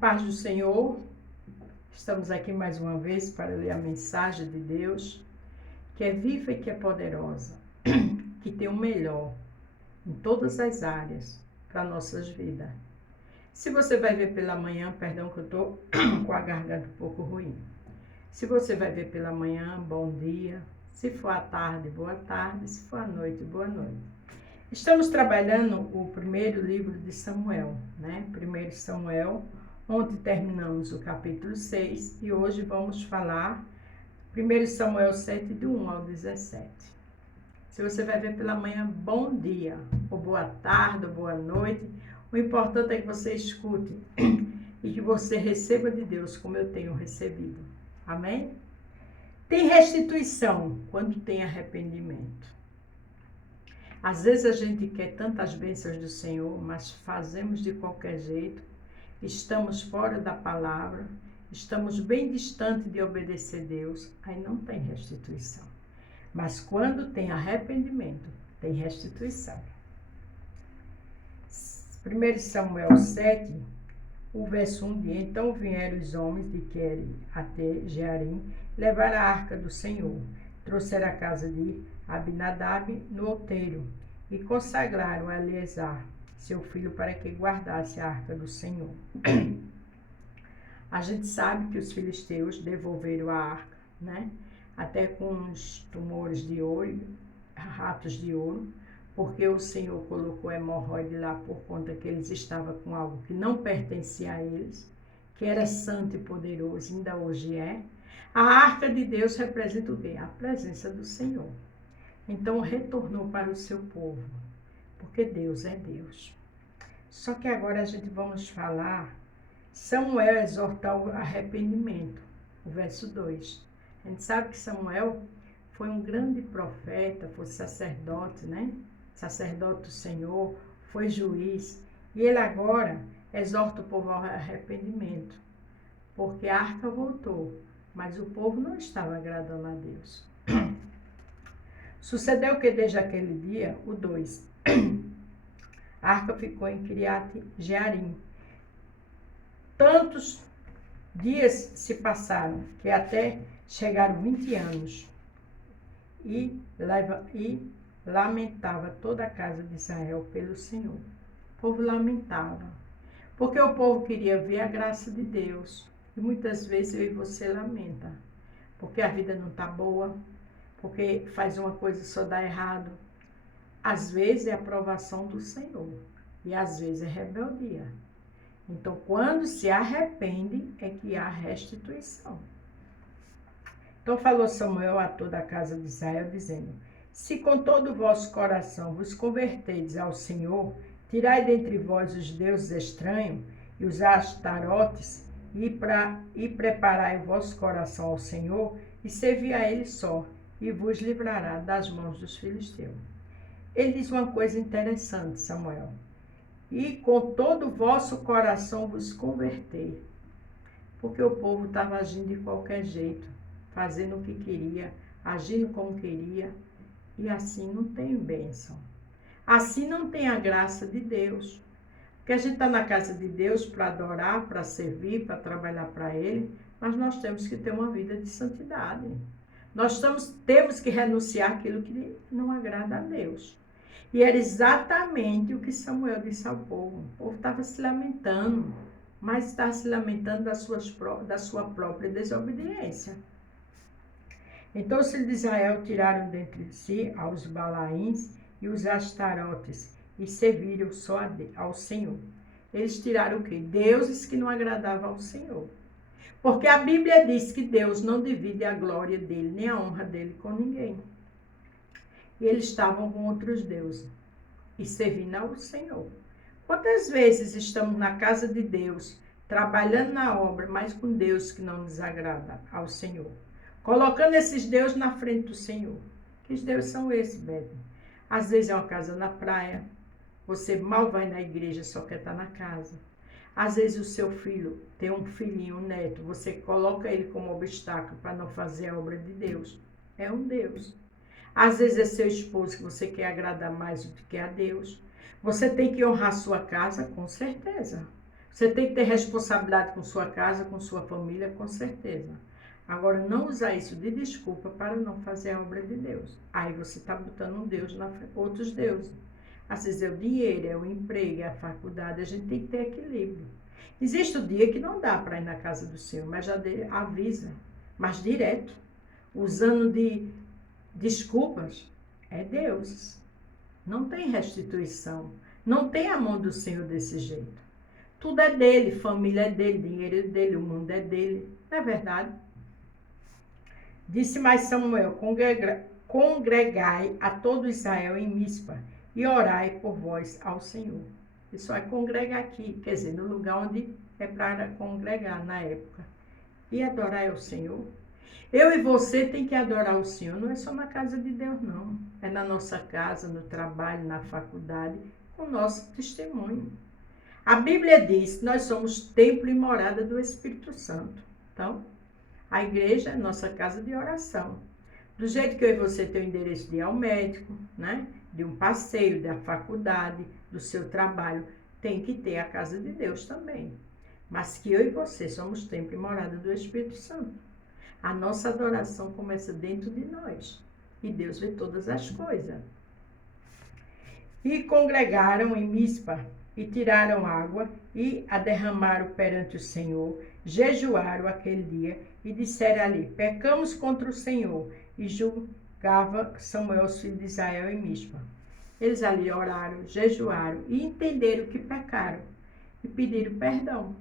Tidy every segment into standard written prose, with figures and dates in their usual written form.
Paz do Senhor, estamos aqui mais uma vez para ler a mensagem de Deus, que é viva e que é poderosa, que tem o melhor em todas as áreas para nossas vidas. Se você vai ver pela manhã, perdão que eu estou com a garganta um pouco ruim. Se você vai ver pela manhã, bom dia. Se for à tarde, boa tarde. Se for à noite, boa noite. Estamos trabalhando o primeiro livro de Samuel, né? 1 Samuel, onde terminamos o capítulo 6 e hoje vamos falar 1 Samuel 7, do 1 ao 17. Se você vai ver pela manhã, bom dia, ou boa tarde, ou boa noite. O importante é que você escute e que você receba de Deus como eu tenho recebido. Amém? Tem restituição quando tem arrependimento. Às vezes a gente quer tantas bênçãos do Senhor, mas fazemos de qualquer jeito, estamos fora da palavra, estamos bem distante de obedecer a Deus, aí não tem restituição. Mas quando tem arrependimento, tem restituição. 1 Samuel 7, o verso 1 diz: Então vieram os homens de Quere até Jearim, levaram a arca do Senhor, trouxeram a casa de Abinadab no outeiro e consagraram a Eleazar, seu filho, para que guardasse a arca do Senhor. A gente sabe que os filisteus devolveram a arca, né? Até com os tumores de ouro, ratos de ouro, porque o Senhor colocou hemorroide lá por conta que eles estavam com algo que não pertencia a eles, que era santo e poderoso, ainda hoje é. A arca de Deus representa o quê? A presença do Senhor. Então retornou para o seu povo, porque Deus é Deus. Só que agora a gente vamos falar, Samuel exortar o arrependimento, o verso 2. A gente sabe que Samuel foi um grande profeta, foi sacerdote, né? Sacerdote do Senhor, foi juiz. E ele agora exorta o povo ao arrependimento, porque a arca voltou, mas o povo não estava agradando a Deus. Sucedeu que desde aquele dia, o 2, a arca ficou em Kiriat Jearim. Tantos dias se passaram, que até chegaram 20 anos, e lamentava toda a casa de Israel pelo Senhor. O povo lamentava, porque o povo queria ver a graça de Deus. E muitas vezes eu e você lamenta, porque a vida não está boa, porque faz uma coisa e só dá errado. Às vezes é a aprovação do Senhor, e às vezes é rebeldia. Então, quando se arrepende, é que há restituição. Então falou Samuel a toda a casa de Israel, dizendo: Se com todo o vosso coração vos converterdes ao Senhor, tirai dentre vós os deuses estranhos e os astarotes, e preparai o vosso coração ao Senhor, e servi a Ele só, e vos livrará das mãos dos filisteus. Ele diz uma coisa interessante, Samuel: e com todo o vosso coração vos converter. Porque o povo estava agindo de qualquer jeito, fazendo o que queria, agindo como queria, e assim não tem bênção. Assim não tem a graça de Deus. Porque a gente está na casa de Deus para adorar, para servir, para trabalhar para Ele, mas nós temos que ter uma vida de santidade. Nós temos que renunciar àquilo que não agrada a Deus. E era exatamente o que Samuel disse ao povo. O povo estava se lamentando, mas estava se lamentando da sua própria desobediência. Então os filhos de Israel tiraram dentre si aos Balaíns e os Astarotes, e serviram só ao Senhor. Eles tiraram o quê? Deuses que não agradavam ao Senhor. Porque a Bíblia diz que Deus não divide a glória dele, nem a honra dele com ninguém. E eles estavam com outros deuses, e servindo ao Senhor. Quantas vezes estamos na casa de Deus, trabalhando na obra, mas com Deus que não nos agrada ao Senhor? Colocando esses deuses na frente do Senhor. Que deuses são esses, Beto? Às vezes é uma casa na praia, você mal vai na igreja, só quer estar na casa. Às vezes o seu filho tem um filhinho, um neto, você coloca ele como obstáculo para não fazer a obra de Deus. É um Deus. Às vezes é seu esposo que você quer agradar mais do que a Deus. Você tem que honrar sua casa, com certeza. Você tem que ter responsabilidade com sua casa, com sua família, com certeza. Agora, não usar isso de desculpa para não fazer a obra de Deus. Aí você está botando um Deus na frente, outros deuses. Às vezes é o dinheiro, é o emprego, é a faculdade, a gente tem que ter equilíbrio. Existe o dia que não dá para ir na casa do Senhor, mas já avisa, mas direto, usando de desculpas, é Deus. Não tem restituição, não tem a mão do Senhor desse jeito. Tudo é dele, família é dele, dinheiro é dele, o mundo é dele. Não é verdade? Disse mais Samuel, congregai a todo Israel em Mispa e orai por vós ao Senhor. Isso é congregar aqui, quer dizer, no lugar onde é para congregar na época. E adorar ao Senhor. Eu e você tem que adorar o Senhor, não é só na casa de Deus, não. É na nossa casa, no trabalho, na faculdade, com o nosso testemunho. A Bíblia diz que nós somos templo e morada do Espírito Santo. Então, a igreja é nossa casa de oração. Do jeito que eu e você tem o endereço de ir ao médico, né? De um passeio, da faculdade, do seu trabalho, tem que ter a casa de Deus também. Mas que eu e você somos templo e morada do Espírito Santo. A nossa adoração começa dentro de nós. E Deus vê todas as coisas. E congregaram em Mispa, e tiraram água, e a derramaram perante o Senhor, jejuaram aquele dia, e disseram ali, pecamos contra o Senhor, e julgava Samuel, os filhos de Israel, em Mispa. Eles ali oraram, jejuaram, e entenderam que pecaram, e pediram perdão.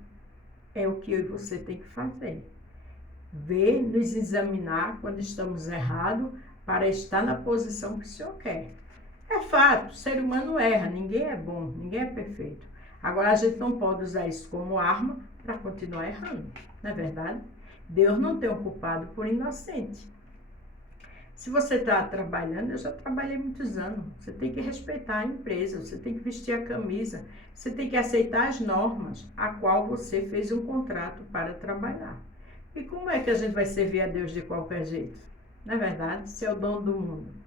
É o que eu e você tem que fazer. Ver, nos examinar quando estamos errados, para estar na posição que o Senhor quer. É fato, o ser humano erra, ninguém é bom, ninguém é perfeito. Agora a gente não pode usar isso como arma para continuar errando, não é verdade? Deus não tem um culpado por inocente. Se você está trabalhando, eu já trabalhei muitos anos, você tem que respeitar a empresa, você tem que vestir a camisa, você tem que aceitar as normas a qual você fez um contrato para trabalhar. E como é que a gente vai servir a Deus de qualquer jeito? Não é verdade? Se é o dono do mundo.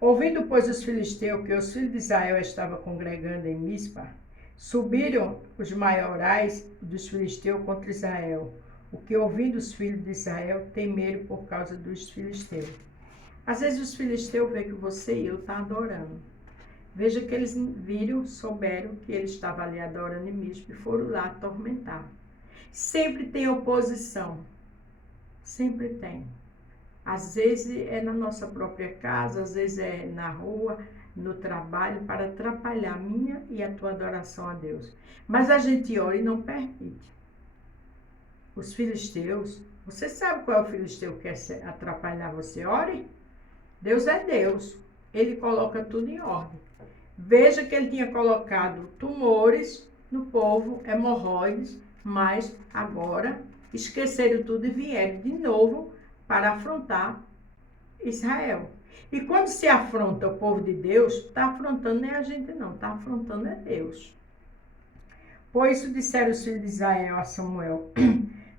Ouvindo, pois, os filisteus que os filhos de Israel estavam congregando em Mispa, subiram os maiorais dos filisteus contra Israel, o que, ouvindo os filhos de Israel, temeram por causa dos filisteus. Às vezes os filisteus veem que você e eu estão adorando. Veja que eles viram, souberam que ele estava ali adorando em Mispa e foram lá atormentar. Sempre tem oposição, sempre tem. Às vezes é na nossa própria casa, às vezes é na rua, no trabalho, para atrapalhar a minha e a tua adoração a Deus. Mas a gente ora e não permite. Os filisteus, você sabe qual é o filisteu que quer atrapalhar você? Ore. Deus é Deus. Ele coloca tudo em ordem. Veja que ele tinha colocado tumores no povo, hemorroides, mas agora esqueceram tudo e vieram de novo para afrontar Israel. E quando se afronta o povo de Deus, está afrontando nem a gente não, está afrontando é Deus. Por isso disseram os filhos de Israel a Samuel,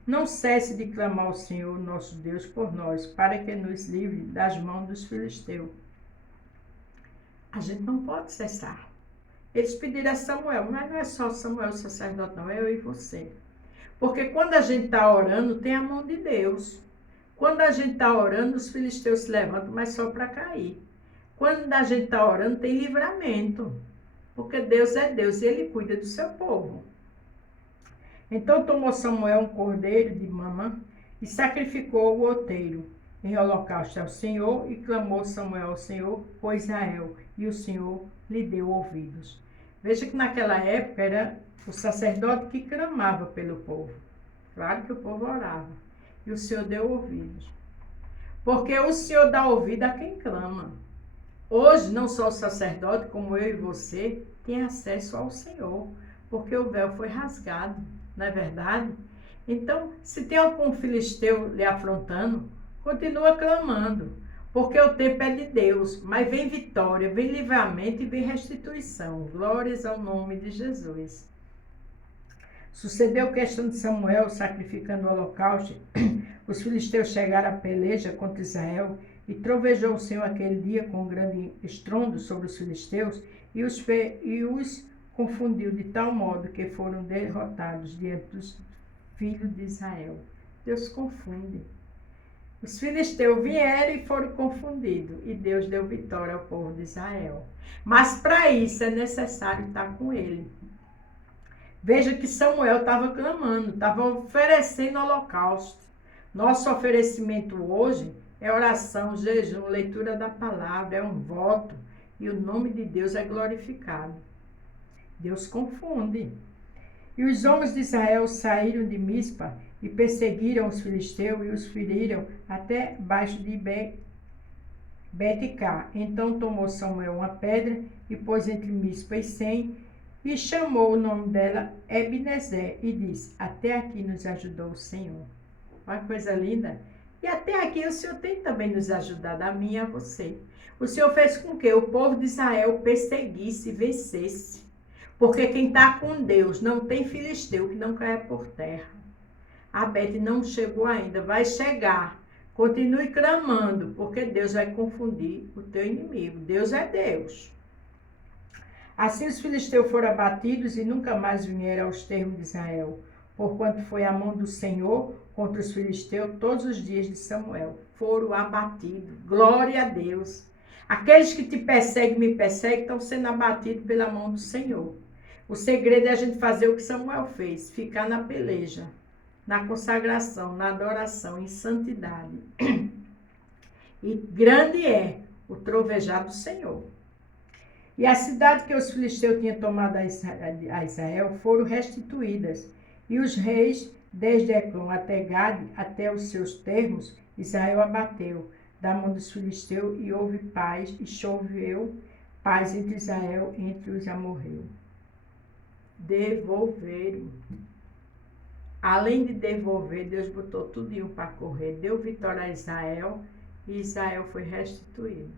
não cesse de clamar ao Senhor, nosso Deus, por nós, para que nos livre das mãos dos filisteus. A gente não pode cessar. Eles pediram a Samuel, mas não é só Samuel o sacerdote, não, é eu e você. Porque quando a gente está orando, tem a mão de Deus. Quando a gente está orando, os filisteus se levantam, mas só para cair. Quando a gente está orando, tem livramento. Porque Deus é Deus e Ele cuida do seu povo. Então tomou Samuel um cordeiro de mama e sacrificou o outeiro em holocausto ao Senhor, e clamou Samuel ao Senhor por Israel, e o Senhor lhe deu ouvidos. Veja que naquela época era o sacerdote que clamava pelo povo. Claro que o povo orava. E o Senhor deu ouvidos. Porque o Senhor dá ouvido a quem clama. Hoje, não só o sacerdote, como eu e você, tem acesso ao Senhor. Porque o véu foi rasgado, não é verdade? Então, se tem algum filisteu lhe afrontando, continua clamando. Porque o tempo é de Deus. Mas vem vitória, vem livramento e vem restituição. Glórias ao nome de Jesus. Sucedeu que, estando Samuel sacrificando o holocausto, os filisteus chegaram à peleja contra Israel, e trovejou o Senhor aquele dia com um grande estrondo sobre os filisteus, e os confundiu de tal modo que foram derrotados diante dos filhos de Israel. Deus confunde. Os filisteus vieram e foram confundidos, e Deus deu vitória ao povo de Israel. Mas para isso é necessário estar com ele. Veja que Samuel estava clamando, estava oferecendo holocausto. Nosso oferecimento hoje é oração, jejum, leitura da palavra, é um voto, e o nome de Deus é glorificado. Deus confunde. E os homens de Israel saíram de Mispa e perseguiram os filisteus e os feriram até baixo de Beticá. Então tomou Samuel uma pedra e pôs entre Mispa e Sem, e chamou o nome dela Ebenezer, e disse: até aqui nos ajudou o Senhor. Olha que coisa linda. E até aqui o Senhor tem também nos ajudado, a mim e a você. O Senhor fez com que o povo de Israel perseguisse e vencesse. Porque quem está com Deus não tem filisteu que não caia por terra. A Bete não chegou ainda, vai chegar. Continue clamando, porque Deus vai confundir o teu inimigo. Deus é Deus. Assim os filisteus foram abatidos e nunca mais vieram aos termos de Israel, porquanto foi a mão do Senhor contra os filisteus todos os dias de Samuel. Foram abatidos. Glória a Deus. Aqueles que te perseguem, me perseguem, estão sendo abatidos pela mão do Senhor. O segredo é a gente fazer o que Samuel fez, ficar na peleja, na consagração, na adoração, em santidade. E grande é o trovejar do Senhor. E a cidade que os filisteus tinham tomado a Israel foram restituídas. E os reis, desde Ecrón até Gade, até os seus termos, Israel abateu da mão dos filisteus, e houve paz, e choveu paz entre Israel e entre os amorreus. Devolveram. Além de devolver, Deus botou tudinho para correr, deu vitória a Israel, e Israel foi restituído.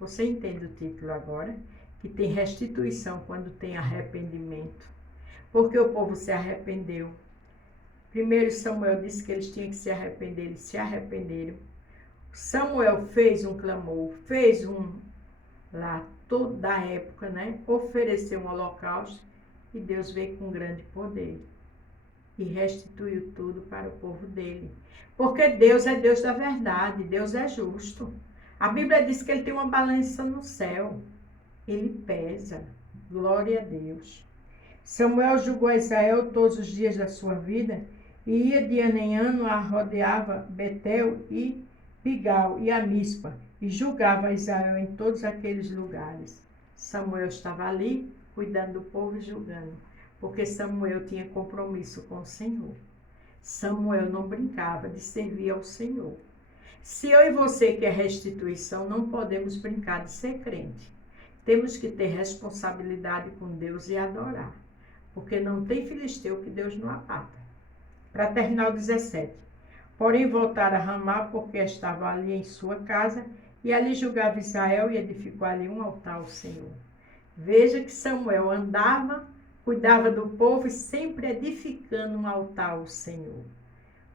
Você entende o título agora? Que tem restituição quando tem arrependimento. Porque o povo se arrependeu. Primeiro Samuel disse que eles tinham que se arrepender, eles se arrependeram. Samuel fez um clamor, fez lá toda a época, né? Ofereceu um holocausto, e Deus veio com grande poder e restituiu tudo para o povo dele. Porque Deus é Deus da verdade, Deus é justo. A Bíblia diz que ele tem uma balança no céu. Ele pesa. Glória a Deus. Samuel julgou a Israel todos os dias da sua vida, e ia de ano em ano, rodeava Betel e Pigal e a Mispa, e julgava Israel em todos aqueles lugares. Samuel estava ali, cuidando do povo e julgando, porque Samuel tinha compromisso com o Senhor. Samuel não brincava de servir ao Senhor. Se eu e você quer restituição, não podemos brincar de ser crente. Temos que ter responsabilidade com Deus e adorar, porque não tem filisteu que Deus não abata. Para terminar o 17. Porém voltaram a Ramá, porque estava ali em sua casa, e ali julgava Israel, e edificou ali um altar ao Senhor. Veja que Samuel andava, cuidava do povo e sempre edificando um altar ao Senhor.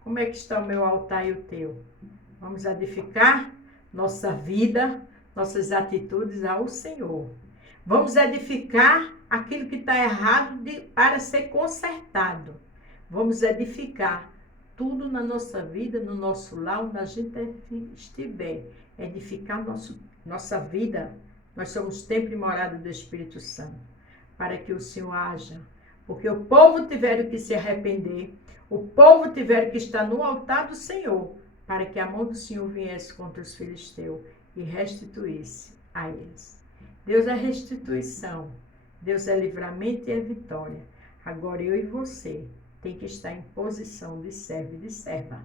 Como é que está o meu altar e o teu? Vamos edificar nossa vida, nossas atitudes ao Senhor. Vamos edificar aquilo que está errado para ser consertado. Vamos edificar tudo na nossa vida, no nosso lar, onde a gente estiver. Edificar nossa vida. Nós somos templo e morada do Espírito Santo, para que o Senhor haja. Porque o povo tiver que se arrepender, o povo tiver que estar no altar do Senhor, para que a mão do Senhor viesse contra os filisteus e restituísse a eles. Deus é restituição, Deus é livramento e é vitória. Agora eu e você tem que estar em posição de servo e de serva.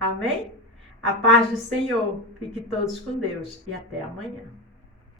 Amém? A paz do Senhor. Fique todos com Deus e até amanhã.